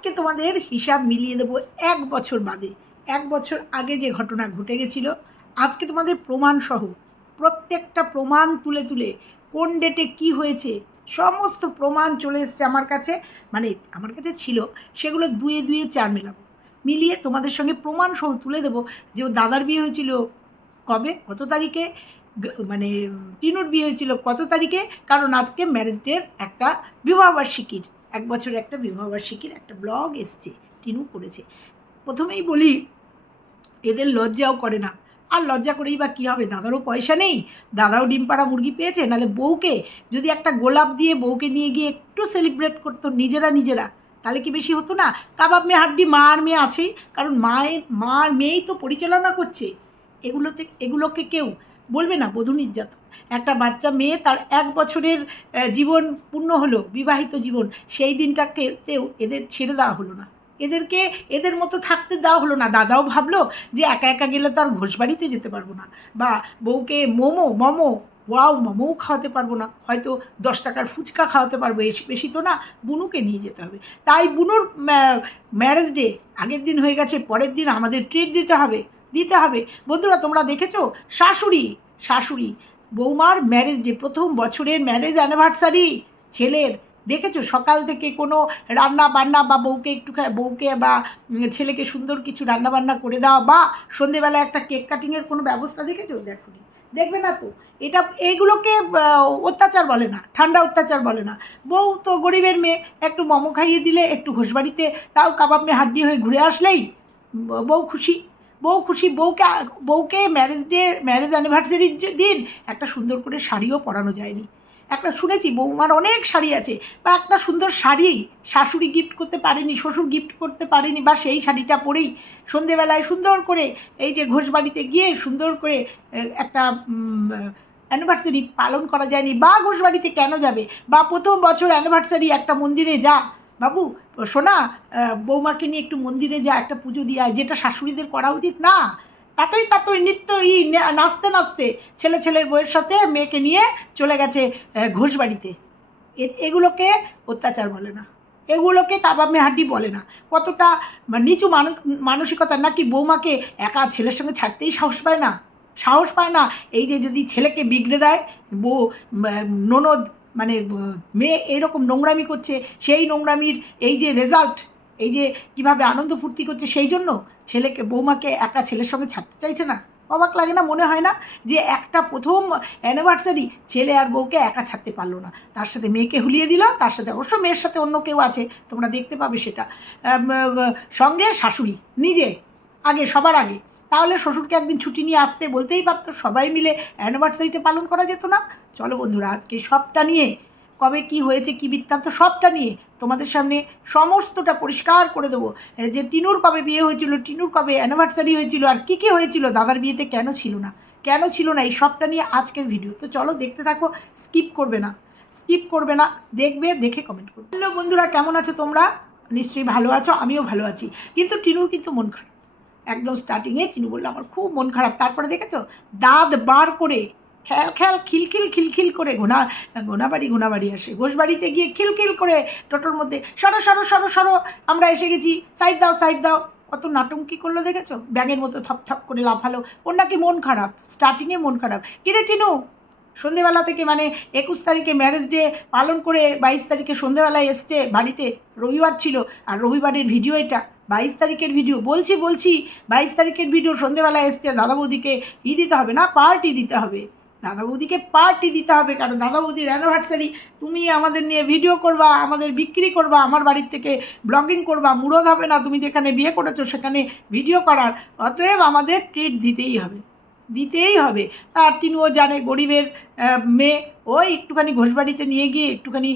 আজকে তোমাদের হিসাব মিলিয়ে দেবো এক বছর বাদে। এক বছর আগে যে ঘটনা ঘটে গেছিল, আজকে তোমাদের প্রমাণ সহ প্রত্যেকটা প্রমাণ তুলে তুলে কোন ডেটে কি হয়েছে, সমস্ত প্রমাণ চলে এসছে আমার কাছে মানে আমার কাছে ছিল, সেগুলো দুয়ে দুয়ে চার মেলাবো। মিলিয়ে তোমাদের সঙ্গে প্রমাণ সহ তুলে দেবো যে ও দাদার বিয়ে হয়েছিল কবে, কত তারিখে মানে টিনুর বিয়ে হয়েছিল কত তারিখে, কারণ আজকে ম্যারেজ ডের একটা বিবাহবার্ষিকীর। এক বছর একটা বিবাহবার্ষিকীর একটা ব্লগ এসছে, টিনু করেছে। প্রথমেই বলি, এদের লজ্জাও করে না। আর লজ্জা করেই বা কী হবে? দাদারও পয়সা নেই, দাদাও ডিম পাড়া মুরগি পেয়েছে, নাহলে বউকে যদি একটা গোলাপ দিয়ে বউকে নিয়ে গিয়ে একটু সেলিব্রেট করতো নিজেরা নিজেরা, তাহলে কি বেশি হতো না? কাবাব মেয়ে হাড্ডি মা আর মেয়ে আছেই, কারণ মায়ের মা আর মেয়েই তো পরিচালনা করছে। এগুলোতে, এগুলোকে কেউ বলবে না, বধূ নির্যাতন। একটা বাচ্চা মেয়ে তার এক বছরের জীবন পূর্ণ হলো, বিবাহিত জীবন, সেই দিনটাকেতেও এদের ছেড়ে দেওয়া হলো না। এদেরকে, এদের মতো থাকতে দেওয়া হলো না। দাদাও ভাবলো যে একা একা গেলে তো আর ঘোষ বাড়িতে যেতে পারব না বা বউকে মোমো, মমো, ওয়াও, মোমোও খাওয়াতে পারব না। হয়তো দশ টাকার ফুচকা খাওয়াতে পারব বেশি তো না, বুনুকে নিয়ে যেতে হবে। তাই বুনুর ম্যারেজ ডে আগের দিন হয়ে গেছে, পরের দিন আমাদের ট্রিট দিতে হবে। দিতে হবে। বন্ধুরা, তোমরা দেখেছ? শাশুড়ি শাশুড়ি, বৌমার ম্যারেজ ডে প্রথম বছরের ম্যারেজ অ্যানিভার্সারি ছেলের। দেখেছ? সকাল থেকে কোনো রান্না বান্না বা বউকে একটু খা- বউকে বা ছেলেকে সুন্দর কিছু রান্না বান্না করে দেওয়া বা সন্ধেবেলা একটা কেক কাটিংয়ের কোনো ব্যবস্থা দেখেছ? দেখো দেখবে না তো? এটা এইগুলোকে অত্যাচার বলে না, ঠান্ডা অত্যাচার বলে না। বউ তো গরিবের মেয়ে, একটু মোমো খাইয়ে দিলে, একটু ঘোষবাড়িতে, তাও কাবাব মেয়ে হাড্ডি হয়ে ঘুরে আসলেই বউ খুশি। বউ খুশি, বউকে বউকে ম্যারেজ ডে ম্যারেজ অ্যানিভার্সারির দিন একটা সুন্দর করে শাড়িও পরানো যায়নি। একটা শুনেছি, বৌমার অনেক শাড়ি আছে, বা একটা সুন্দর শাড়ি শাশুড়ি গিফট করতে পারেনি, শ্বশুর গিফট করতে পারেনি, বা সেই শাড়িটা পরেই সন্ধেবেলায় সুন্দর করে এই যে ঘোষবাড়িতে গিয়ে সুন্দর করে একটা অ্যানিভার্সারি পালন করা যায়নি, বা ঘোষবাড়িতে কেন যাবে, বা প্রথম বছর অ্যানিভার্সারি একটা মন্দিরে যা বাবু শোনা বৌমাকে নিয়ে একটু মন্দিরে যা একটা পুজো দিয়ে যেটা শাশুড়িদের করা উচিত না। তাতেই তাতই নিত্য ই নাচতে নাচতে ছেলে ছেলের বউয়ের সাথে মেয়েকে নিয়ে চলে গেছে আহ, ঘোষবাড়িতে। এ- এগুলোকে অত্যাচার বলে না। এগুলোকে কাবাব হাড্ডি বলে না। কতটা নিচু মানস- মানসিকতা নাকি বৌমাকে একা ছেলের সঙ্গে ছাড়তেই সাহস পায় না? সাহস পায় না। এই যে যদি ছেলেকে বিগড়ে দেয় বউ ননদ মানে মেয়ে এরকম নোংরামি করছে, সেই নোংরামির এই যে রেজাল্ট এই যে কীভাবে আনন্দ ফুর্তি করছে, সেই জন্য ছেলেকে, বৌমাকে একা ছেলের সঙ্গে ছাড়তে চাইছে না। অবাক লাগে না, মনে হয় না যে একটা প্রথম অ্যানিভার্সারি ছেলে আর বউকে একা ছাড়তে পারল না। তার সাথে মেয়েকে হুলিয়ে দিল, তার সাথে অবশ্য মেয়ের সাথে অন্য কেউ আছে, তোমরা দেখতে পাবে সেটা। সঙ্গে শাশুড়ি, নিজে, আগে, সবার আগে। তাহলে শ্বশুরকে একদিন ছুটি নিয়ে আসতে বলতেই পারতো সবাই মিলে অ্যানিভার্সারিটা পালন করা যেত না। চলো বন্ধুরা, আজকে সবটা নিয়ে, কবে কি হয়েছে, কি বৃত্তান্ত, সবটা নিয়ে তোমাদের সামনে সমস্তটা পরিষ্কার করে দেবো। যে টিনুর কবে বিয়ে হয়েছিল, টিনুর কবে অ্যানিভার্সারি হয়েছিল, আর কী কী হয়েছিল, দাদার বিয়েতে কেন ছিল না, কেন ছিল না, এই সবটা নিয়ে আজকের ভিডিও তো চলো দেখতে থাকো স্কিপ করবে না স্কিপ করবে না, দেখবে, দেখে কমেন্ট করবে। বন্ধুরা, কেমন আছো তোমরা? নিশ্চয়ই ভালো আছো, আমিও ভালো আছি। কিন্তু টিনুর কিন্তু মন খারাপ। একদম স্টার্টিংয়ে কিনু বলল, আমার খুব মন খারাপ। তারপরে দেখেছ, দাঁত বার করে খেয়াল খেয়াল খিলখিল খিলখিল করে ঘোনা ঘোনাবাড়ি ঘোনাবাড়ি আসে। ঘোষবাড়িতে গিয়ে খিলখিল করে টোটোর মধ্যে, সরো সরো সরো সরো, আমরা এসে গেছি সাইড দাও সাইড দাও। কত নাটঙ্কি করল দেখেছ? ব্যাঙের মতো থপ থপ করে লাফালো। ওর নাকি মন খারাপ স্টার্টিংয়ে মন খারাপ। কিরে টিনু সন্ধেবেলা থেকে মানে একুশ তারিখে ম্যারেজ ডে পালন করে বাইশ তারিখে সন্ধেবেলায় এসছে বাড়িতে, রবিবার ছিল আর রবিবারের ভিডিও এটা। বাইশ তারিখের ভিডিও বলছি বলছি, বাইশ তারিখের ভিডিও সন্ধেবেলায় এসছে, দাদা বৌদিকে ই দিতে হবে না পার্টি দিতে হবে। দাদা বৌদিকে পার্টি দিতে হবে কারণ দাদা বৌদির অ্যানিভার্সারি তুমি আমাদের নিয়ে ভিডিও করবা, আমাদের বিক্রি করবা, আমার বাড়ির থেকে ব্লগিং করবা, মুরদ হবে না, তুমি যেখানে বিয়ে করেছ সেখানে ভিডিও করার, অতএব আমাদের ট্রিট দিতেই হবে। দিতেই হবে। আর তিনিও জানে গরিবের মেয়ে। ওই একটুখানি ঘোষবাড়িতে নিয়ে গিয়ে একটুখানি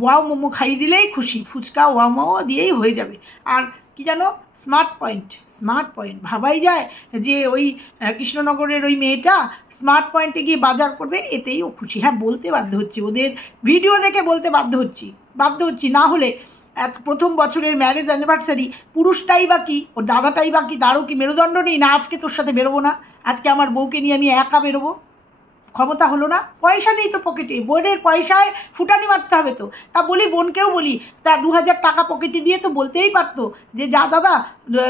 ওয়াও মোমো খাইয়ে দিলেই খুশি। ফুচকা, ওয়াও মোমো দিয়েই হয়ে যাবে। আর কি জানো? Smart point smart point. ভাবাই যায় যে ওই কৃষ্ণনগরের ওই মেয়েটা স্মার্ট পয়েন্টে গিয়ে বাজার করবে, এতেই ও খুশি। হ্যাঁ বলতে বাধ্য হচ্ছি। ওদের ভিডিও দেখে বলতে বাধ্য হচ্ছি। বাধ্য হচ্ছি। না হলে এত প্রথম বছরের ম্যারেজ অ্যানিভার্সারি পুরুষটাই বা কি, ওর দাদাটাই বা কি, তারও কি মেরুদণ্ড নেই? না, আজকে তোর সাথে বেরোবো না। আজকে আমার বউকে নিয়ে আমি একা বেরোবো। ক্ষমতা হলো না। পয়সা নেই তো পকেটে বোনের পয়সায় ফুটানি মারতে হবে তো। তা বলি, বোনকেও বলি, তা দু হাজার টাকা পকেটে দিয়ে তো বলতেই পারতো যে, যা দাদা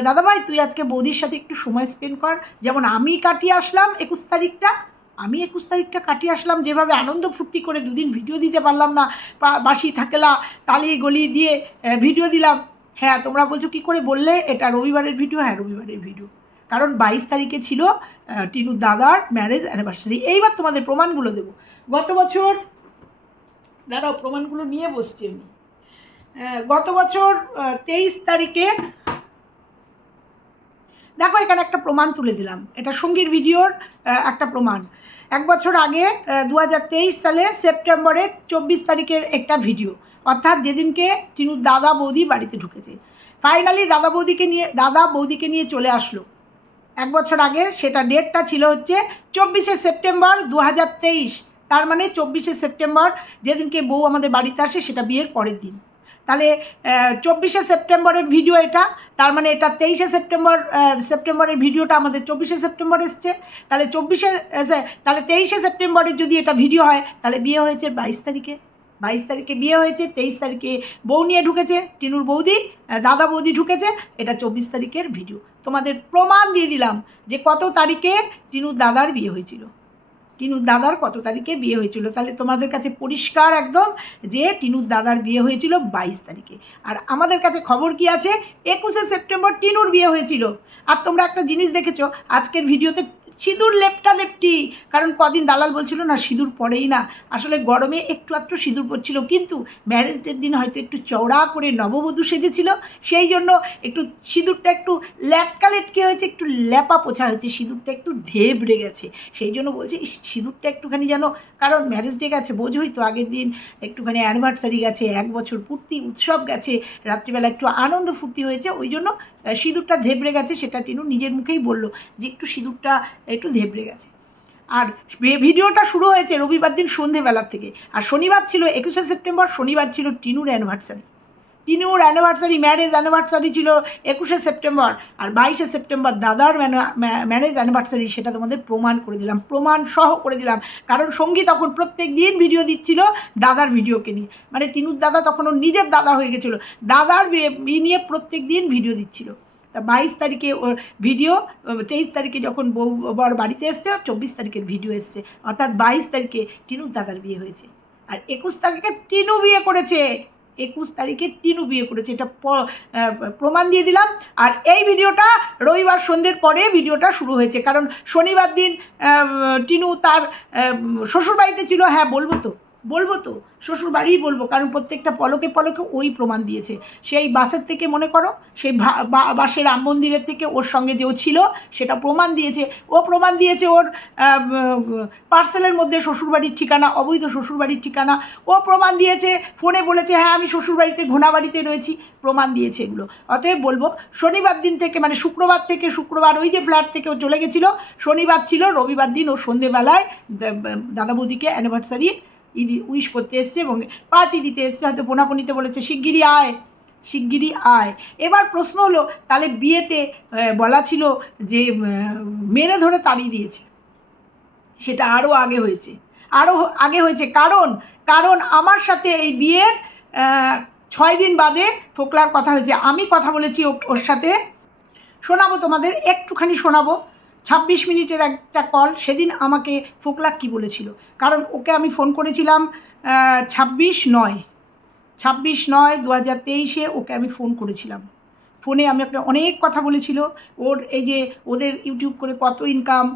দাদা ভাই তুই আজকে বৌদির সাথে একটু সময় স্পেন্ড কর। যেমন আমি কাটিয়ে আসলাম একুশ তারিখটা। আমি একুশ তারিখটা কাটিয়ে আসলাম, যেভাবে আনন্দ ফুর্তি করে দুদিন ভিডিও দিতে পারলাম না বাসি থাকেলা, তালি গলি দিয়ে ভিডিও দিলাম। হ্যাঁ তোমরা বলছো কি করে বললে? এটা রবিবারের ভিডিও হ্যাঁ রবিবারের ভিডিও কারণ বাইশ তারিখে ছিল টিনুর দাদার ম্যারেজ অ্যানিভার্সারি এইবার তোমাদের প্রমাণগুলো দেবো। গত বছর, দাঁড়াও, প্রমাণগুলো নিয়ে বসছি আমি। গত বছর তেইশ তারিখে, দেখো এখানে একটা প্রমাণ তুলে দিলাম। এটা সঙ্গীর ভিডিওর একটা প্রমাণ। এক বছর আগে দু হাজার তেইশ সালে সেপ্টেম্বরের চব্বিশ তারিখের একটা ভিডিও। অর্থাৎ যেদিনকে টিনুর দাদা বৌদি বাড়িতে ঢুকেছে। ফাইনালি দাদা বৌদিকে নিয়ে, দাদা বৌদিকে নিয়ে চলে আসলো। এক বছর আগে সেটা ডেটটা ছিল হচ্ছে চব্বিশে সেপ্টেম্বর দু হাজার তেইশ। তার মানে চব্বিশে সেপ্টেম্বর যেদিনকে বউ আমাদের বাড়িতে আসে সেটা বিয়ের পরের দিন। তাহলে চব্বিশে সেপ্টেম্বরের ভিডিও এটা। তার মানে এটা তেইশে সেপ্টেম্বর সেপ্টেম্বরের ভিডিওটা আমাদের চব্বিশে সেপ্টেম্বর এসছে। তাহলে চব্বিশে তাহলে তেইশে সেপ্টেম্বরের যদি এটা ভিডিও হয়, তাহলে বিয়ে হয়েছে বাইশ তারিখে। বাইশ তারিখে বিয়ে হয়েছে, তেইশ তারিখে বউ নিয়ে ঢুকেছে, টিনুর বৌদি দাদা বৌদি ঢুকেছে, এটা চব্বিশ তারিখের ভিডিও তোমাদের প্রমাণ দিয়ে দিলাম যে কত তারিখে টিনুর দাদার বিয়ে হয়েছিল। টিনুর দাদার কত তারিখে বিয়ে হয়েছিল? তাহলে তোমাদের কাছে পরিষ্কার একদম যে টিনুর দাদার বিয়ে হয়েছিল বাইশ তারিখে। আর আমাদের কাছে খবর কি আছে? একুশে সেপ্টেম্বর টিনুর বিয়ে হয়েছিল। আর তোমরা একটা জিনিস দেখেছ, আজকের ভিডিওতে সিঁদুর লেপটা লেপটি। কারণ কদিন দালাল বলছিল, না, সিঁদুর পড়েই না। আসলে গরমে একটু একটু সিঁদুর পড়ছিল কিন্তু ম্যারেজ ডের দিন হয়তো একটু চওড়া করে নববধূ সেজেছিল। সেই জন্য একটু সিঁদুরটা একটু ল্যাটকা লেটকে হয়েছে, একটু ল্যাপা পোছা হয়েছে, সিঁদুরটা একটু ধেবড়ে গেছে। সেই জন্য বলছে সিঁদুরটা একটুখানি যেন কারণ ম্যারেজ ডে গেছে, বোঝোই তো আগের দিন একটুখানি অ্যানিভার্সারি গেছে, এক বছর পূর্তি, উৎসব গেছে, রাত্রিবেলা একটু আনন্দ ফুর্তি হয়েছে, ওই জন্য সিঁদুরটা ধেবড়ে গেছে, সেটা টিনু নিজের মুখেই বলল যে একটু সিঁদুরটা একটু ধেবড়ে গেছে। আর ভিডিওটা শুরু হয়েছে রবিবার দিন সন্ধেবেলার থেকে। আর শনিবার ছিল, একুশে সেপ্টেম্বর শনিবার ছিল টিনুর অ্যানিভার্সারি টিনুর অ্যানিভার্সারি ম্যারেজ অ্যানিভার্সারি ছিল একুশে সেপ্টেম্বর। আর বাইশে সেপ্টেম্বর দাদার ম্যারেজ অ্যানিভার্সারি সেটা তোমাদের প্রমাণ করে দিলাম। প্রমাণ সহ করে দিলাম। কারণ সঙ্গী তখন প্রত্যেক দিন ভিডিও দিচ্ছিল দাদার ভিডিওকে নিয়ে। মানে টিনুর দাদা তখন ওর নিজের দাদা হয়ে গেছিল। দাদার নিয়ে প্রত্যেক দিন ভিডিও দিচ্ছিল। তা বাইশ তারিখে ওর ভিডিও তেইশ তারিখে যখন বউ, বর বাড়িতে এসছে, চব্বিশ তারিখের ভিডিও এসছে। অর্থাৎ বাইশ তারিখে টিনুর দাদার বিয়ে হয়েছে। আর একুশ তারিখে টিনু বিয়ে করেছে। একুশ তারিখে টিনু বিয়ে করেছে। এটা প্রমাণ দিয়ে দিলাম। আর এই ভিডিওটা রবিবার সন্ধ্যের পরে ভিডিওটা শুরু হয়েছে। কারণ শনিবার দিন টিনু তার শ্বশুরবাড়িতে ছিল। হ্যাঁ বলব তো। বলব তো? শ্বশুর বাড়িই বলব, কারণ প্রত্যেকটা পলকে পলকে ওই প্রমাণ দিয়েছে। সেই বাসের থেকে মনে করো, সেই বাসের রাম মন্দিরের থেকে ওর সঙ্গে যে ও ছিল, সেটা প্রমাণ দিয়েছে। ও প্রমাণ দিয়েছে ওর পার্সেলের মধ্যে শ্বশুরবাড়ির ঠিকানা, অবৈধ শ্বশুরবাড়ির ঠিকানা। ও প্রমাণ দিয়েছে, ফোনে বলেছে হ্যাঁ আমি শ্বশুরবাড়িতে ঘোনা বাড়িতে রয়েছি। প্রমাণ দিয়েছে এগুলো। অতএব বলব, শনিবার দিন থেকে মানে শুক্রবার থেকে, শুক্রবার ওই যে ফ্ল্যাট থেকে ও চলে গেছিল, শনিবার ছিল, রবিবার দিন ও সন্ধেবেলায় দাদা বৌদিকে অ্যানিভার্সারি ইদি উইশ করতে এসছে এবং পার্টি দিতে এসছে, হয়তো পোনাপনিতে বলেছে, শিগগিরই আয় শিগগিরই আয়। এবার প্রশ্ন হলো, তাহলে বিয়েতে বলা ছিল যে মেরে ধরে তাড়িয়ে দিয়েছে। সেটা আরও আগে হয়েছে। আরও আগে হয়েছে। কারণ কারণ আমার সাথে এই বিয়ের ছয় দিন বাদে ফোকলার কথা হয়েছে। আমি কথা বলেছি ওর সাথে। শোনাবো তোমাদের, একটুখানি শোনাবো। ছাব্বিশ মিনিটের একটা কল, সেদিন আমাকে ফোকলাক কি বলেছিল? কারণ ওকে আমি ফোন করেছিলাম ছাব্বিশ নয় ছাব্বিশ নয় দু হাজার তেইশে ওকে আমি ফোন করেছিলাম। ফোনে আমি একটা অনেক কথা বলেছিল, ওর এই যে ওদের ইউটিউব করে কত ইনকাম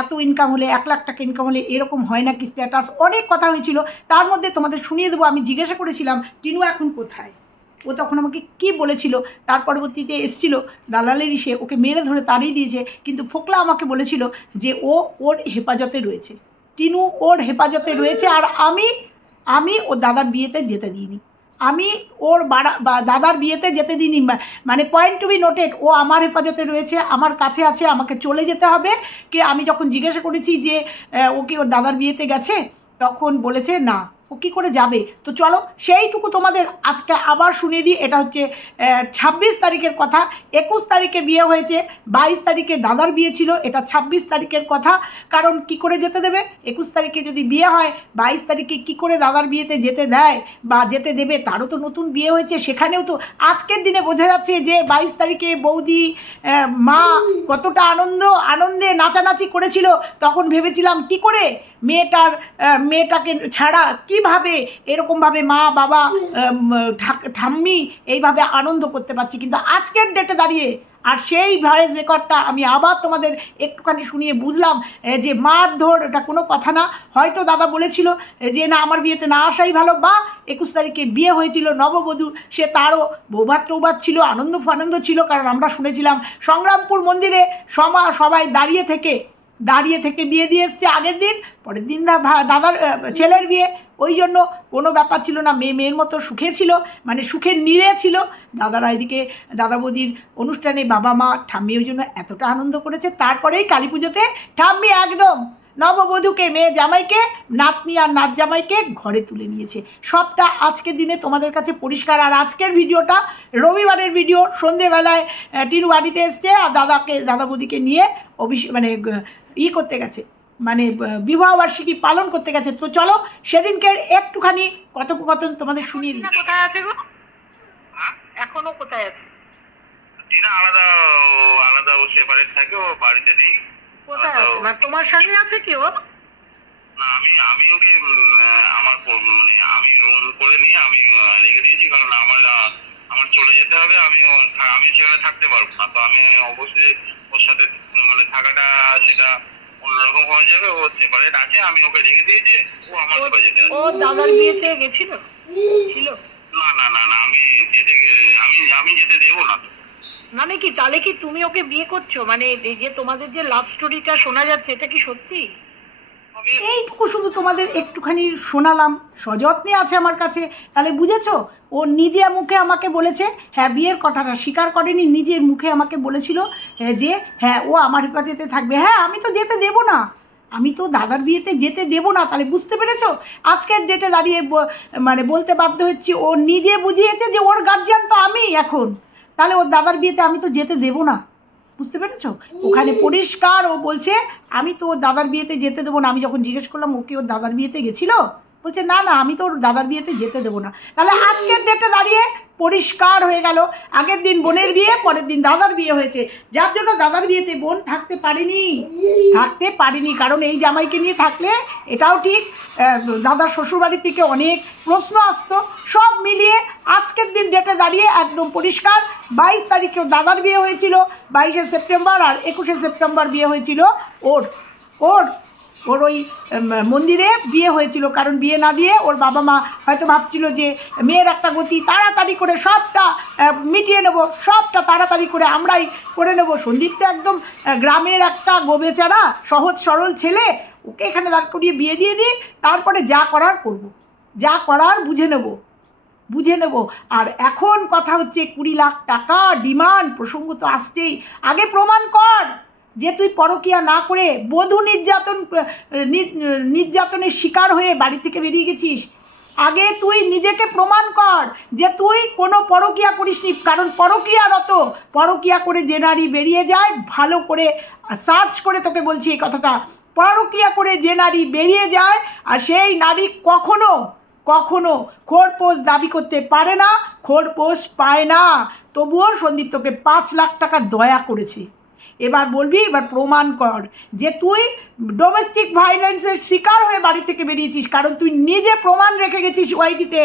এত ইনকাম হলে, এক লাখ টাকা ইনকাম হলে এরকম হয় না কি স্ট্যাটাস অনেক কথা হয়েছিল। তার মধ্যে তোমাদের শুনিয়ে দেবো, আমি জিজ্ঞাসা করেছিলাম, টিনু এখন কোথায়? ও তখন আমাকে কি বলেছিল? তার পরবর্তীতে এসছিল দালালের ইসে, ওকে মেরে ধরে তাড়িয়ে দিয়েছে, কিন্তু ফোকলা আমাকে বলেছিল যে ও ওর হেফাজতে রয়েছে। টিনু ওর হেফাজতে রয়েছে আর আমি আমি ও দাদার বিয়েতে যেতে দিইনি। আমি ওর বাড়া দাদার বিয়েতে যেতে দিইনি মানে পয়েন্ট টু বি নোটেড ও আমার হেফাজতে রয়েছে, আমার কাছে আছে, আমাকে চলে যেতে হবে। কি আমি যখন জিজ্ঞাসা করেছি যে ও কি ওর দাদার বিয়েতে গেছে, তখন বলেছে না। ও কী করে যাবে? তো চলো সেইটুকু তোমাদের আজকে আবার শুনিয়ে দিই। এটা হচ্ছে ছাব্বিশ তারিখের কথা। একুশ তারিখে বিয়ে হয়েছে, বাইশ তারিখে দাদার বিয়ে ছিল, এটা ছাব্বিশ তারিখের কথা। কারণ কি করে যেতে দেবে? একুশ তারিখে যদি বিয়ে হয়, বাইশ তারিখে কি করে দাদার বিয়েতে যেতে দেয় বা যেতে দেবে? তারও তো নতুন বিয়ে হয়েছে, সেখানেও তো আজকের দিনে বোঝা যাচ্ছে যে বাইশ তারিখে বৌদি মা কতটা আনন্দ, আনন্দে নাচানাচি করেছিল। তখন ভেবেছিলাম, কি করে? মেয়েটার মেয়েটাকে ছাড়া কীভাবে এরকমভাবে মা, বাবা ঠাম্মি এইভাবে আনন্দ করতে পারছি? কিন্তু আজকের ডেটে দাঁড়িয়ে আর সেই ভয়েস রেকর্ডটা আমি আবার তোমাদের একটুখানি শুনিয়ে বুঝলাম যে মারধর এটা কোনো কথা না। হয়তো দাদা বলেছিল যে না, আমার বিয়েতে না আসাই ভালো, বা একুশ তারিখে বিয়ে হয়েছিল নববধূ সে তারও বৌভাত টৌভাত ছিল, আনন্দ ফানন্দ ছিল, কারণ আমরা শুনেছিলাম সংগ্রামপুর মন্দিরে সমা, সবাই দাঁড়িয়ে থেকে দাঁড়িয়ে থেকে বিয়ে দিয়ে এসছে আগের দিন, পরের দিন দাদার ছেলের বিয়ে। ওই জন্য কোনো ব্যাপার ছিল না, মেয়ে মেয়ের মতো সুখে ছিল মানে সুখের নিড়ে ছিল। দাদারা এদিকে দাদা বৌদির অনুষ্ঠানে বাবা মা, ঠাম্মি ওই জন্য এতটা আনন্দ করেছে। তারপরেই কালী পুজোতে ঠাম্মি একদম নববধূকে মেয়ে জামাইকে নাতনি আর নাত জামাইকে ঘরে তুলে নিয়েছে। সবটা আজকের দিনে তোমাদের কাছে পরিষ্কার। আর আজকের ভিডিওটা রবিবারের ভিডিও। সন্ধেবেলায় টিনু বাড়িতে এসছে আর দাদাকে দাদা বৌদিকে নিয়ে অভিষ মানে ই করতে গেছে। মানে বিবাহবার্ষিকী পালন করতে গেছে। তো চলো সেদিনকে একটুখানি কথোপকথন তোমাদের শুনিয়ে দিই। কোথায় আছে গো? হ্যাঁ? এখনও কোথায় আছে? আলাদা আলাদা ও সেপারেট থাকে ও বাড়িতে নেই। কোথায় আছে? মানে তোমার সঙ্গে আছে কি ও? না আমি আমি ওকে আমার মানে আমি রুম করে নিয়ে আমি রেখে দিয়েছি কারণ আমার আমার চলে যেতে হবে আমি আমি সেখানে থাকতে পারব না। তো আমি অবশ্যই ওর সাথে মানে থাকাটা সেটা অন্যরকম হয়ে যাবে ও সেপারেট আছে আমি ওকে রেখে দিয়েছি ও আমার সাথে যেতে ও দাদার বিয়েতে গেছিল? ছিল? না না না না আমি যেতে আমি আমি যেতে দেবো না তো। মানে কি, তাহলে কি তুমি ওকে বিয়ে করছ? মানে এই যে তোমাদের যে লাভ স্টোরিটা শোনা যাচ্ছে, এটা কি সত্যি? এইটুকু শুধু তোমাদের একটুখানি শোনালাম। সযত্নে আছে আমার কাছে। তাহলে বুঝেছ? ও নিজে মুখে আমাকে বলেছে হ্যাঁ বিয়ের কথাটা স্বীকার করেনি, নিজের মুখে আমাকে বলেছিল যে হ্যাঁ ও আমার হেফাজতে থাকবে। হ্যাঁ আমি তো যেতে দেবো না। আমি তো দাদার বিয়েতে যেতে দেবো না, তাহলে বুঝতে পেরেছ? আজকের ডেটে দাঁড়িয়ে মানে বলতে বাধ্য হচ্ছি, ও নিজে বুঝিয়েছে যে ওর গার্জিয়ান তো আমি এখন। তাহলে ওর দাদার বিয়েতে আমি তো যেতে দেবো না। বুঝতে পেরেছ? ওখানে পরিষ্কার ও বলছে আমি তো ওর দাদার বিয়েতে যেতে দেবো না। আমি যখন জিজ্ঞেস করলাম ও কি ওর দাদার বিয়েতে গেছিল? বলছে, না না, আমি তো ওর দাদার বিয়েতে যেতে দেবো না। তাহলে আজকের ডেটে দাঁড়িয়ে পরিষ্কার হয়ে গেল। আগের দিন বোনের বিয়ে, পরের দিন দাদার বিয়ে হয়েছে। যার জন্য দাদার বিয়েতে বোন থাকতে পারেনি। থাকতে পারেনি, কারণ এই জামাইকে নিয়ে থাকলে এটাও ঠিক দাদার শ্বশুরবাড়ি থেকে অনেক প্রশ্ন আসতো। সব মিলিয়ে আজকের দিন ডেটে দাঁড়িয়ে একদম পরিষ্কার। বাইশ তারিখেও দাদার বিয়ে হয়েছিল, বাইশে সেপ্টেম্বর আর একুশে সেপ্টেম্বর বিয়ে হয়েছিল ওর। ওর ওর ওই মন্দিরে বিয়ে হয়েছিল। কারণ বিয়ে না দিয়ে ওর বাবা মা হয়তো ভাবছিল যে মেয়ের একটা গতি, তাড়াতাড়ি করে সবটা মিটিয়ে নেব, সবটা তাড়াতাড়ি করে আমরাই করে নেব। সন্দীপ তো একদম গ্রামের একটা গোবেচারা, সহজ সরল ছেলে। ওকে এখানে দাঁড় করিয়ে বিয়ে দিয়ে দিই, তারপরে যা করার করব। যা করার বুঝে নেব। বুঝে নেব। আর এখন কথা হচ্ছে কুড়ি লাখ টাকা ডিমান্ড, প্রসঙ্গ তো আসছেই। আগে প্রমাণ কর। যে তুই পরকিয়া না করে বধূ নির্যাতন নির্যাতনের শিকার হয়ে বাড়ি থেকে বেরিয়ে গেছিস। আগে তুই নিজেকে প্রমাণ কর যে তুই কোনো পরকিয়া করিসনি। কারণ পরকিয়ারত পরকিয়া করে যে নারী বেরিয়ে যায়, ভালো করে সার্চ করে তোকে বলছি এই কথাটা। পরকিয়া করে যে নারী বেরিয়ে যায়, আর সেই নারী কখনো কখনো খোরপোষ দাবি করতে পারে না খোরপোষ পায় না। তবুও সন্দীপ তোকে পাঁচ লাখ টাকা দয়া করেছে। এবার বলবি, এবার প্রমাণ কর যে তুই ডোমেস্টিক ভায়োলেন্সের শিকার হয়ে বাড়ি থেকে বেরিয়েছিস। কারণ তুই নিজে প্রমাণ রেখে গেছিস ওয়াইটিতে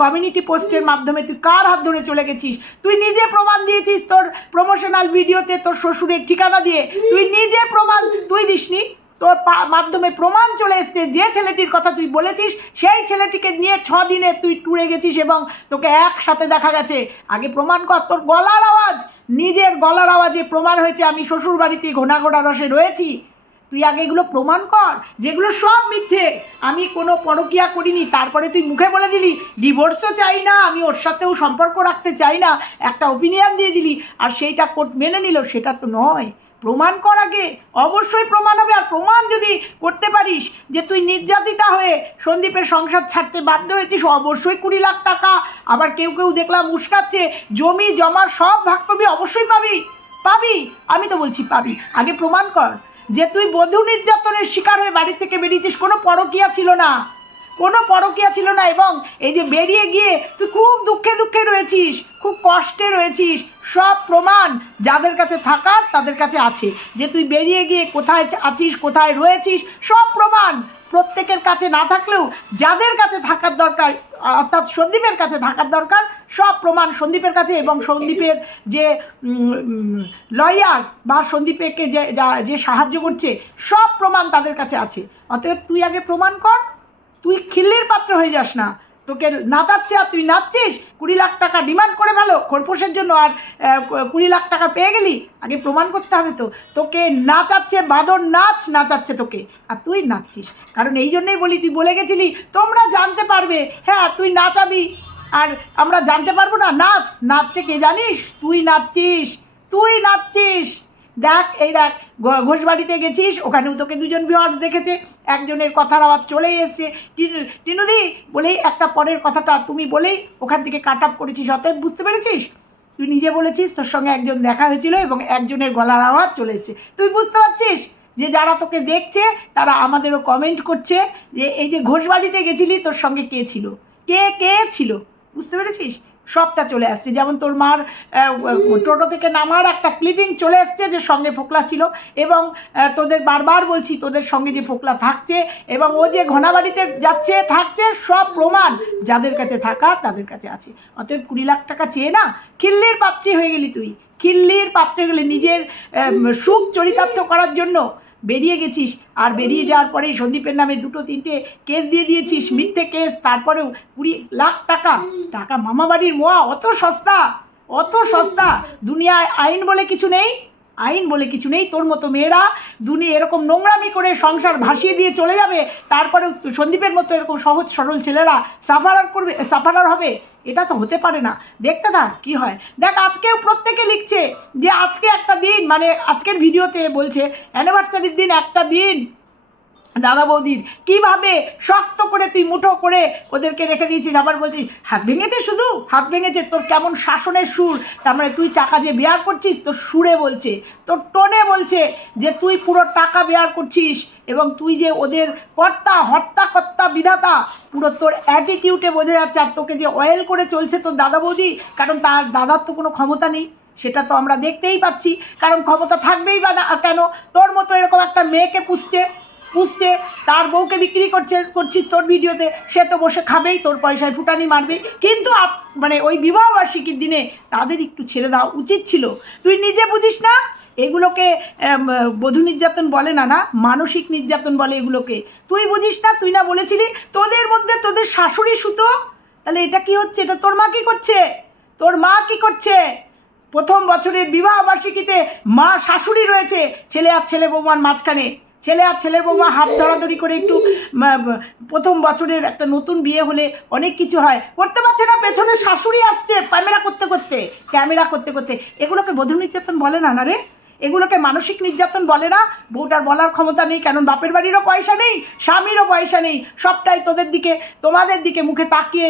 কমিউনিটি পোস্টের মাধ্যমে তুই কার হাত ধরে চলে গেছিস। তুই নিজে প্রমাণ দিয়েছিস তোর প্রমোশনাল ভিডিওতে তোর শ্বশুরের ঠিকানা দিয়ে। তুই নিজে প্রমাণ, তুই দিসনি, তোর মাধ্যমে প্রমাণ চলে এসছে যে ছেলেটির কথা তুই বলেছিস, সেই ছেলেটিকে নিয়ে ছ দিনে তুই ট্যুরে গেছিস এবং তোকে একসাথে দেখা গেছে। আগে প্রমাণ কর, তোর গলার আওয়াজ নিজের গলার আওয়াজে প্রমাণ হয়েছে, আমি শ্বশুর বাড়িতে ঘোনা ঘোড়া রসে রয়েছি। তুই আগে এগুলো প্রমাণ কর, যেগুলো সব মিথ্যে। আমি কোনো পরকিয়া করিনি, তারপরে তুই মুখে বলে দিলি ডিভোর্সও চাই না, আমি ওর সাথেও সম্পর্ক রাখতে চাই না, একটা অপিনিয়ন দিয়ে দিলি, আর সেইটা কোর্ট মেনে নিল, সেটা তো নয়। প্রমাণ কর আগে। অবশ্যই প্রমাণ হবে। আর প্রমাণ যদি করতে পারিস যে তুই নির্যাতিতা হয়ে সন্দীপের সংসার ছাড়তে বাধ্য হয়েছিস, অবশ্যই কুড়ি লাখ টাকা। আবার কেউ কেউ দেখলাম উস্কাচ্ছে, জমি, জমার সব ভাগ পাবি, অবশ্যই পাবি। পাবি? আমি তো বলছি পাবি। আগে প্রমাণ কর যে তুই বধূ নির্যাতনের শিকার হয়ে বাড়ি থেকে বেরিয়েছিস, কোনো পরকিয়া ছিল না। কোনো পরকিয়া ছিল না এবং এই যে বেরিয়ে গিয়ে তুই খুব দুঃখে দুঃখে রয়েছিস, খুব কষ্টে রয়েছিস, সব প্রমাণ যাদের কাছে থাকার তাদের কাছে আছে। যে তুই বেরিয়ে গিয়ে কোথায় আছিস, কোথায় রয়েছিস, সব প্রমাণ প্রত্যেকের কাছে না থাকলেও যাদের কাছে থাকার দরকার, অর্থাৎ সন্দীপের কাছে থাকার দরকার, সব প্রমাণ সন্দীপের কাছে এবং সন্দীপের যে লয়ার বা সন্দীপকে যে, যা- যে সাহায্য করছে, সব প্রমাণ তাদের কাছে আছে। অতএব তুই আগে প্রমাণ কর তুই খিল্লির পাত্র হয়ে যাস না। তোকে নাচাচ্ছে আর তুই নাচছিস, কুড়ি লাখ টাকা ডিমান্ড করে ভালো খোরপোশের জন্য আর কুড়ি লাখ টাকা পেয়ে গেলি? আগে প্রমাণ করতে হবে তো। তোকে নাচাচ্ছে বাদর নাচ, নাচাচ্ছে তোকে। আর তুই নাচছিস। কারণ এই জন্যই বলি, তুই বলে গেছিলি, তোমরা জানতে পারবে। হ্যাঁ তুই নাচাবি। আর আমরা জানতে পারব না, নাচ। নাচছে কে জানিস? তুই নাচছিস। তুই নাচছিস। দেখ, এই দেখ ঘোষবাড়িতে গেছিস, ওখানেও তোকে দুজন ভিওয়ার্স দেখেছে, একজনের কথার আওয়াজ চলেই এসছে। টিনু- টিনুদি, বলেই একটা পরের কথাটা তুমি বলেই ওখান থেকে কাট আপ করেছিস, অতএব বুঝতে পেরেছিস? তুই নিজে বলেছিস, তোর সঙ্গে একজন দেখা হয়েছিল এবং একজনের গলার আওয়াজ চলে এসছে। তুই বুঝতে পারছিস যে যারা তোকে দেখছে, তারা আমাদেরও কমেন্ট করছে যে, এই যে ঘোষবাড়িতে গেছিলি, তোর সঙ্গে কে ছিল? কে কে ছিল? বুঝতে পেরেছিস? সবটা চলে আসছে। যেমন তোর মার টোটো থেকে নামার একটা ক্লিপিং চলে আসছে যে সঙ্গে ফোকলা ছিল এবং তোদের বারবার বলছি তোদের সঙ্গে যে ফোকলা থাকছে এবং ও যে ঘনাবাড়িতে যাচ্ছে, থাকছে, সব প্রমাণ যাদের কাছে থাকা তাদের কাছে আছে। অতএব কুড়ি লাখ টাকা চেয়ে না, খিল্লির পাত্রী হয়ে গেলি তুই। খিল্লির পাত্রে হয়ে গেলি। নিজের সুখ চরিতার্থ করার জন্য বেরিয়ে গেছিস আর বেরিয়ে যাওয়ার পরেই সন্দীপের নামে দুটো তিনটে কেস দিয়ে দিয়েছিস, মিথ্যে কেস, তারপরেও কুড়ি লাখ টাকা। টাকা মামাবাড়ির মোয়া, অত সস্তা অত সস্তা। দুনিয়ায় আইন বলে কিছু নেই। আইন বলে কিছু নেই, তোর মতো মেয়েরা দুনিয়া এরকম নোংরামি করে সংসার ভাসিয়ে দিয়ে চলে যাবে তারপরে সন্দীপের মতো এরকম সহজ সরল ছেলেরা সাফারার করবে, সাফারার হবে? এটা তো হতে পারে না। দেখতে থাক, কি হয়? দেখ, আজকেও প্রত্যেকে লিখছে যে আজকে একটা দিন মানে আজকের ভিডিওতে বলছে অ্যানিভার্সারির দিন একটা দিন। দাদা বৌদির, কীভাবে শক্ত করে তুই মুঠো করে ওদেরকে রেখে দিয়েছিস? আবার বলছিস, হাত ভেঙেছে শুধু? হাত ভেঙেছে, তোর কেমন শাসনের সুর? তার মানে তুই টাকা যে বেয়ার করছিস, তোর সুরে বলছে, তোর টোনে বলছে যে তুই পুরো টাকা বেয়ার করছিস এবং তুই যে ওদের কর্তা হর্তা কর্তা বিধাতা, পুরো তোর অ্যাটিটিউডে বোঝা যাচ্ছে আর তোকে যে অয়েল করে চলছে তোর দাদা বৌদি, কারণ তার দাদার তো কোনো ক্ষমতা নেই। সেটা তো আমরা দেখতেই পাচ্ছি, কারণ ক্ষমতা থাকবেই বা না, কেন? তোর মতো এরকম একটা মেয়েকে পুষছে পুষছে, তার বউকে বিক্রি করছে, করছিস তোর ভিডিওতে, সে তো বসে খাবেই, তোর পয়সায় ফুটানি মারবেই কিন্তু আজ মানে ওই বিবাহবার্ষিকীর দিনে তাদের একটু ছেড়ে দেওয়া উচিত ছিল। তুই নিজে বুঝিস না? এগুলোকে বধূ নির্যাতন বলে না না, মানসিক নির্যাতন বলে এগুলোকে। তুই বুঝিস না? তুই না বলেছিলি? তোদের মধ্যে তোদের শাশুড়ি সুতো? তাহলে এটা কি হচ্ছে? এটা তোর মা কি করছে? তোর মা কি করছে? প্রথম বছরের বিবাহ বার্ষিকীতে মা শাশুড়ি রয়েছে, ছেলে আর ছেলে বৌমার মাঝখানে। ছেলে আর ছেলের বৌমা হাত ধরাধরি করে একটু প্রথম বছরের একটা নতুন বিয়ে হলে অনেক কিছু হয়। করতে পারছে না, পেছনে শাশুড়ি আসছে, ক্যামেরা করতে করতে, ক্যামেরা করতে করতে। এগুলোকে বধূ নির্যাতন বলে না না রে? এগুলোকে মানসিক নির্যাতন বলে না। বউটার বলার ক্ষমতা নেই, কারণ বাপের বাড়িরও পয়সা নেই, স্বামীরও পয়সা নেই। সবটাই তোদের দিকে, তোমাদের দিকে মুখে তাকিয়ে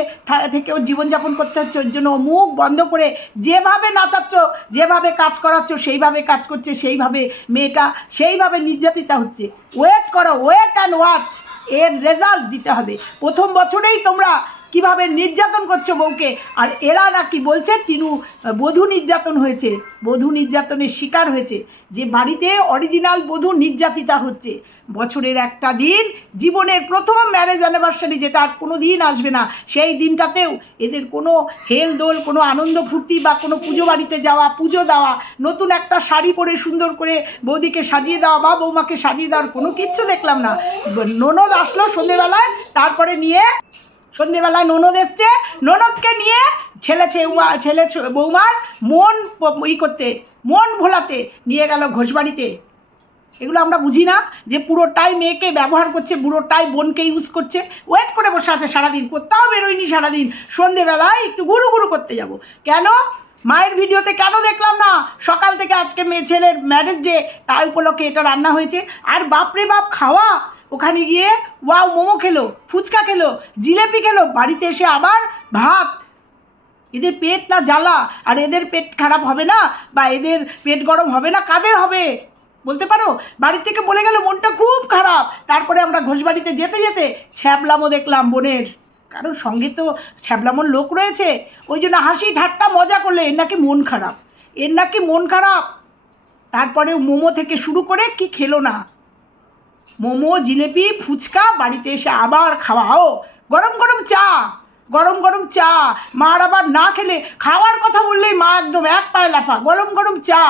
থেকে ওর জীবনযাপন করতে হচ্ছে। ওর জন্য মুখ বন্ধ করে যেভাবে নাচাচ্ছ, যেভাবে কাজ করাচ্ছ, সেইভাবে কাজ করছে, সেইভাবে মেয়েটা, সেইভাবে নির্যাতিতা হচ্ছে। ওয়েট করো ওয়েট অ্যান্ড ওয়াচ এর রেজাল্ট দিতে হবে। প্রথম বছরেই তোমরা কীভাবে নির্যাতন করছ বউকে? আর এরা নাকি বলছে তিনু বধূ নির্যাতন হয়েছে, বধূ নির্যাতনের শিকার হয়েছে, যে বাড়িতে অরিজিনাল বধূ নির্যাতিতা হচ্ছে। বছরের একটা দিন, জীবনের প্রথম ম্যারেজ অ্যানিভার্সারি যেটা আর কোনো দিন আসবে না, সেই দিনটাতেও এদের কোনো হেল দোল, কোনো আনন্দ ফুর্তি বা কোনো পুজো বাড়িতে যাওয়া, পুজো দেওয়া, নতুন একটা শাড়ি পরে সুন্দর করে বৌদিকে সাজিয়ে দেওয়া বা বৌমাকে সাজিয়ে দেওয়ার কোনো কিচ্ছু দেখলাম না। ননদ আসলো সন্ধেবেলায়, তারপরে নিয়ে সন্ধেবেলায় ননদ এসছে। ননদকে নিয়ে ছেলে ছেউমা ছেলে বৌমার মন ই করতে, মন ভোলাতে নিয়ে গেল ঘোষবাড়িতে। এগুলো আমরা বুঝি না যে পুরোটাই মেয়েকে ব্যবহার করছে, পুরোটাই বোনকে ইউজ করছে। ওয়েট করে বসে আছে সারাদিন, কোথাও বেরোয়নি সারাদিন। সন্ধেবেলায় একটু গুরু গুরু করতে যাব। কেন? মায়ের ভিডিওতে কেন দেখলাম না? সকাল থেকে আজকে মেয়ে ছেলের ম্যারেজ ডে তাই উপলক্ষে এটা রান্না হয়েছে। আর বাপরে বাপ, খাওয়া ওখানে গিয়ে ওয়াও, মোমো খেলো, ফুচকা খেলো, জিলেপি খেলো, বাড়িতে এসে আবার ভাত। এদের পেট না জ্বালা, আর এদের পেট খারাপ হবে না, বা এদের পেট গরম হবে না, কাদের হবে? বলতে পারো? বাড়ি থেকে বলে গেল, মনটা খুব খারাপ। তারপরে আমরা ঘোষবাড়িতে যেতে যেতে ছ্যাবলামো দেখলাম বোনের। কারণ সঙ্গে তো ছ্যাবলামোর লোক রয়েছে। ওই জন্য হাসি ঠাট্টা মজা করলে এর নাকি মন খারাপ। এর নাকি মন খারাপ। তারপরে মোমো থেকে শুরু করে কি খেলো না। মোমো, জিলেপি, ফুচকা, বাড়িতে এসে আবার খাওয়াও। গরম গরম চা, গরম গরম চা। মার আবার না খেলে খাওয়ার কথা বললেই মা একদম এক পায়ে লাফা। গরম গরম চা।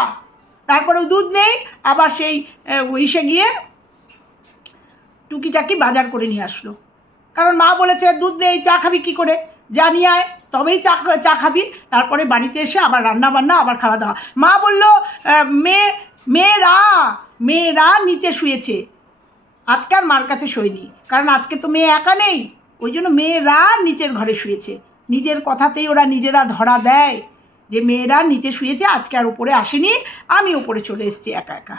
তারপরেও দুধ নেই, আবার সেই ইসে গিয়ে টুকিটাকি বাজার করে নিয়ে আসলো। কারণ মা বলেছে, দুধ নেই, চা খাবি কী করে? যা নিয়ে আয়, তবেই চা চা খাবি। তারপরে বাড়িতে এসে আবার রান্না বান্না, আবার খাওয়া দাওয়া। মা বলল মেয়ে, মেয়েরা মেয়েরা নিচে শুয়েছে। আজকে আর মার কাছে শোয়নি। কারণ আজকে তো মেয়ে একা নেই। ওই জন্য মেয়েরা নিচের ঘরে শুয়েছে। নিজের কথাতেই ওরা নিজেরা ধরা দেয়। যে মেয়েরা নিচে শুয়েছে, আজকে আর উপরে আসেনি। আমি উপরে চলে এসেছি একা একা।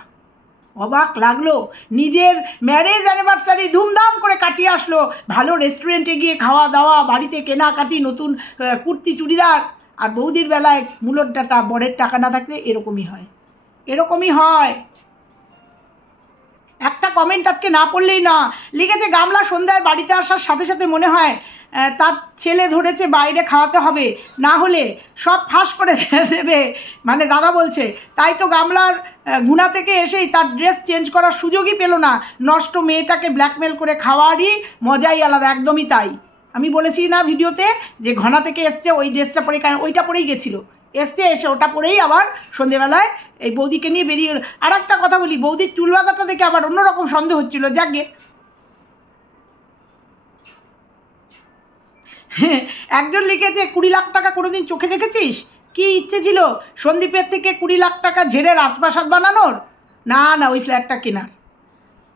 অবাক লাগল। নিজের ম্যারেজ অ্যানিভার্সারি ধুমধাম করে কাটিয়ে আসলো। ভালো রেস্টুরেন্টে গিয়ে খাওয়া দাওয়া, বাড়িতে কেনাকাটি, নতুন কুর্তি, চুড়িদার। আর বৌদির বেলায় মূলর ডাটা, বরের টাকা না থাকলে এরকমই হয়। এরকমই হয়। একটা কমেন্ট আজকে না পড়লেই না। লিখেছে, গামলা সন্ধ্যায় বাড়িতে আসার সাথে সাথে মনে হয় তার ছেলে ধরেছে বাইরে খাওয়াতে হবে। না হলে সব ফাঁস করে দেবে। মানে দাদা বলছে, তাই তো গামলার গুনা থেকে এসেই তার ড্রেস চেঞ্জ করার সুযোগই পেল না। নষ্ট মেয়েটাকে ব্ল্যাকমেল করে খাওয়ারই মজাই আলাদা, একদমই তাই। আমি বলেছি না ভিডিওতে যে ঘনা থেকে এসছে, ওই ড্রেসটা পরে, কারণ ওইটা পরেই গেছিল। এসছে, এসে ওটা পরেই আবার সন্ধেবেলায় এই বৌদিকে নিয়ে বেরিয়ে। আর একটা কথা বলি, বৌদির চুল বাঁধাটা দেখে আবার অন্যরকম সন্দেহ হচ্ছিল, যাকে? একজন লিখেছে, কুড়ি লাখ টাকা কোনোদিন চোখে দেখেছিস? কি ইচ্ছে ছিল সন্দীপের থেকে কুড়ি লাখ টাকা ঝেড়ে রাজপ্রাসাদ বানানোর? না না, ওই ফ্ল্যাটটা কেনার।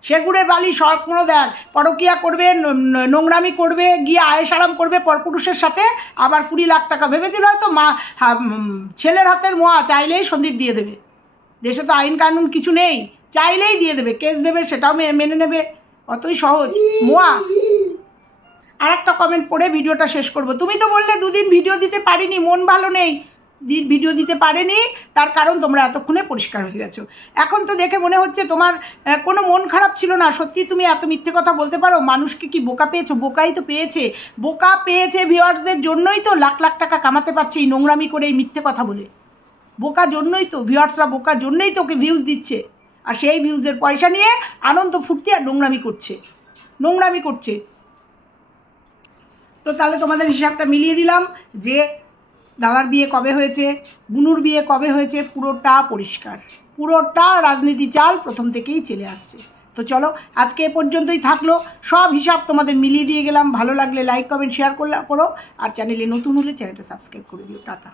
সেগুড়ে বালি স্বপ্ন দেখ পরকিয়া করবে নোংরামি করবে, গিয়ে আয়েস আরাম করবে পরপুরুষের সাথে। আবার কুড়ি লাখ টাকা ভেবেছিল হয়তো মা ছেলের হাতের মোয়া, চাইলেই সন্দীপ দিয়ে দেবে। দেশে তো আইন কানুন কিছু নেই, চাইলেই দিয়ে দেবে, কেস দেবে, সেটাও মেনে নেবে। অতই সহজ। মোয়া। আর একটা কমেন্ট পড়ে, ভিডিওটা শেষ করব। তুমি তো বললে দুদিন ভিডিও দিতে পারিনি, মন ভালো নেই। ভিডিও দিতে পারেনি, তার কারণ তোমরা এতক্ষণে পরিষ্কার হয়ে গেছো। এখন তো দেখে মনে হচ্ছে তোমার কোনো মন খারাপ ছিল না। সত্যি তুমি এত মিথ্যে কথা বলতে পারো? মানুষকে কি বোকা পেয়েছ? বোকাই তো পেয়েছে। বোকা পেয়েছে ভিউয়ার্সদের জন্যই তো লাখ লাখ টাকা কামাতে পারছে এই নোংরামি করে এই মিথ্যে কথা বলে। বোকা জন্যই তো ভিউয়ার্সরা বোকা জন্যই তো ওকে ভিউজ দিচ্ছে। আর সেই ভিউজের পয়সা নিয়ে আনন্দ ফুর্তি আর নোংরামি করছে। নোংরামি করছে। তো তাহলে তোমাদের হিসাবটা মিলিয়ে দিলাম যে দাদার বিয়ে কবে হয়েছে? বুনুর বিয়ে কবে হয়েছে? পুরোটা পরিষ্কার। পুরোটা রাজনীতি চাল প্রথম থেকেই চলে আসছে। তো চলো, আজকে এ পর্যন্তই থাকল। সব হিসাব তোমাদের মিলিয়ে দিয়ে গেলাম। ভালো লাগলে লাইক কমেন্ট শেয়ার করলে করো। আর চ্যানেলে নতুন হলে চ্যানেলটা সাবস্ক্রাইব করে দিও। টাটা।